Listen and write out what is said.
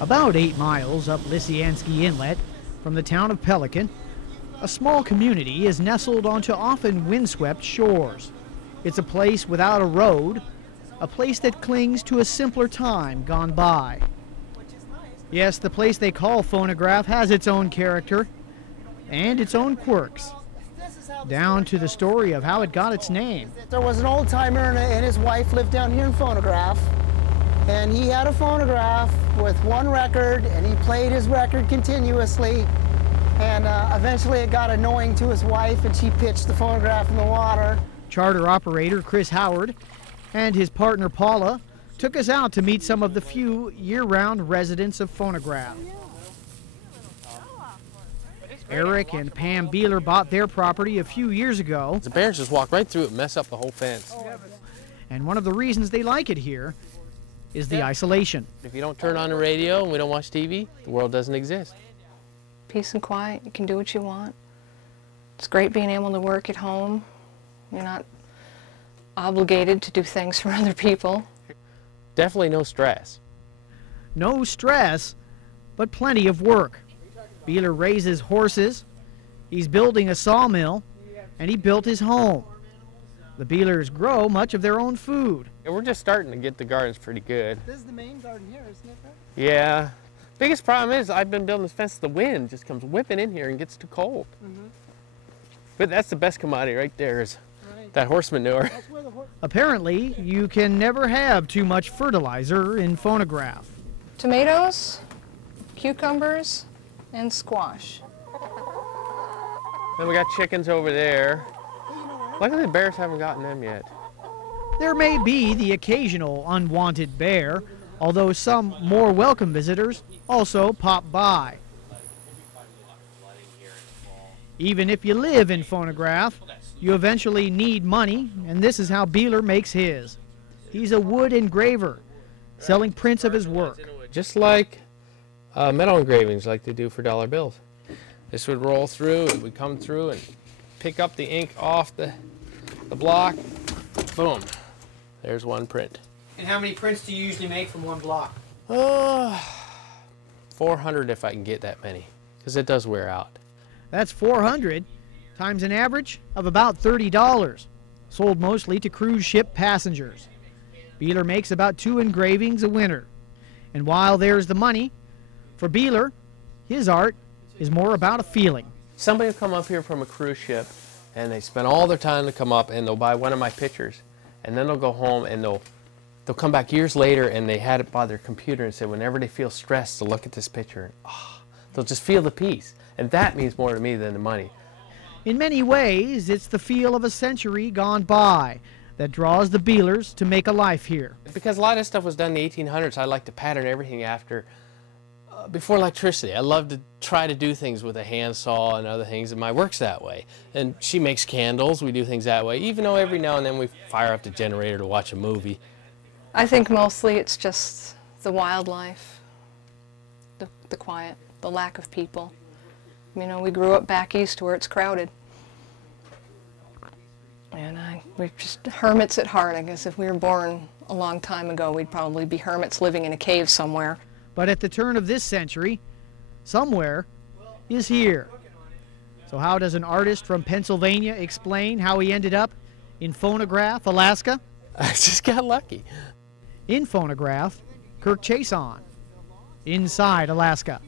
About 8 miles up Lysianski Inlet from the town of Pelican, a small community is nestled onto often windswept shores. It's a place without a road, a place that clings to a simpler time gone by. Yes, the place they call Phonograph has its own character and its own quirks, down to the story of how it got its name. There was an old-timer and his wife lived down here in Phonograph, and he had a phonograph with one record, and he played his record continuously, and eventually it got annoying to his wife, and she pitched the phonograph in the water. Charter operator Chris Howard and his partner Paula took us out to meet some of the few year-round residents of Phonograph. Eric and Pam Beeler bought their property a few years ago. The bears just walk right through it and mess up the whole fence. And one of the reasons they like it here is the isolation. If you don't turn on the radio and we don't watch TV, the world doesn't exist. Peace and quiet, you can do what you want. It's great being able to work at home. You're not obligated to do things for other people. Definitely no stress. No stress, but plenty of work. Beeler raises horses, he's building a sawmill, and he built his home. The Beelers grow much of their own food. And we're just starting to get the gardens pretty good. This is the main garden here, isn't it? Yeah. Biggest problem is I've been building this fence, the wind just comes whipping in here and gets too cold. But that's the best commodity right there is that horse manure. Apparently, you can never have too much fertilizer in Phonograph. Tomatoes, cucumbers, and squash. Then we got chickens over there. Luckily the bears haven't gotten them yet. There may be the occasional unwanted bear, although some more welcome visitors also pop by. Even if you live in Phonograph, you eventually need money, and this is how Beeler makes his. He's a wood engraver, selling prints of his work. Just like metal engravings like they do for dollar bills. This would roll through, it would come through and pick up the ink off the block. Boom. There's one print. And how many prints do you usually make from one block? 400 if I can get that many, because it does wear out. That's 400 times an average of about $30, sold mostly to cruise ship passengers. Beeler makes about 2 engravings a winter. And while there's the money, for Beeler, his art is more about a feeling. Somebody will come up here from a cruise ship and they spend all their time to come up and they'll buy one of my pictures, and then they'll go home and they'll come back years later and they had it by their computer and say whenever they feel stressed to look at this picture and they'll just feel the peace. And that means more to me than the money. In many ways, it's the feel of a century gone by that draws the Beelers to make a life here. Because a lot of stuff was done in the 1800s, I like to pattern everything after, before electricity. I love to try to do things with a handsaw and other things, and my work's that way. And she makes candles, we do things that way, even though every now and then we fire up the generator to watch a movie. I think mostly it's just the wildlife, the quiet, the lack of people. You know, we grew up back east where it's crowded. And we're just hermits at heart. I guess if we were born a long time ago, we'd probably be hermits living in a cave somewhere. But at the turn of this century, somewhere is here. So how does an artist from Pennsylvania explain how he ended up in Phonograph, Alaska? I just got lucky. In Phonograph, Kirk Chason. Inside Alaska.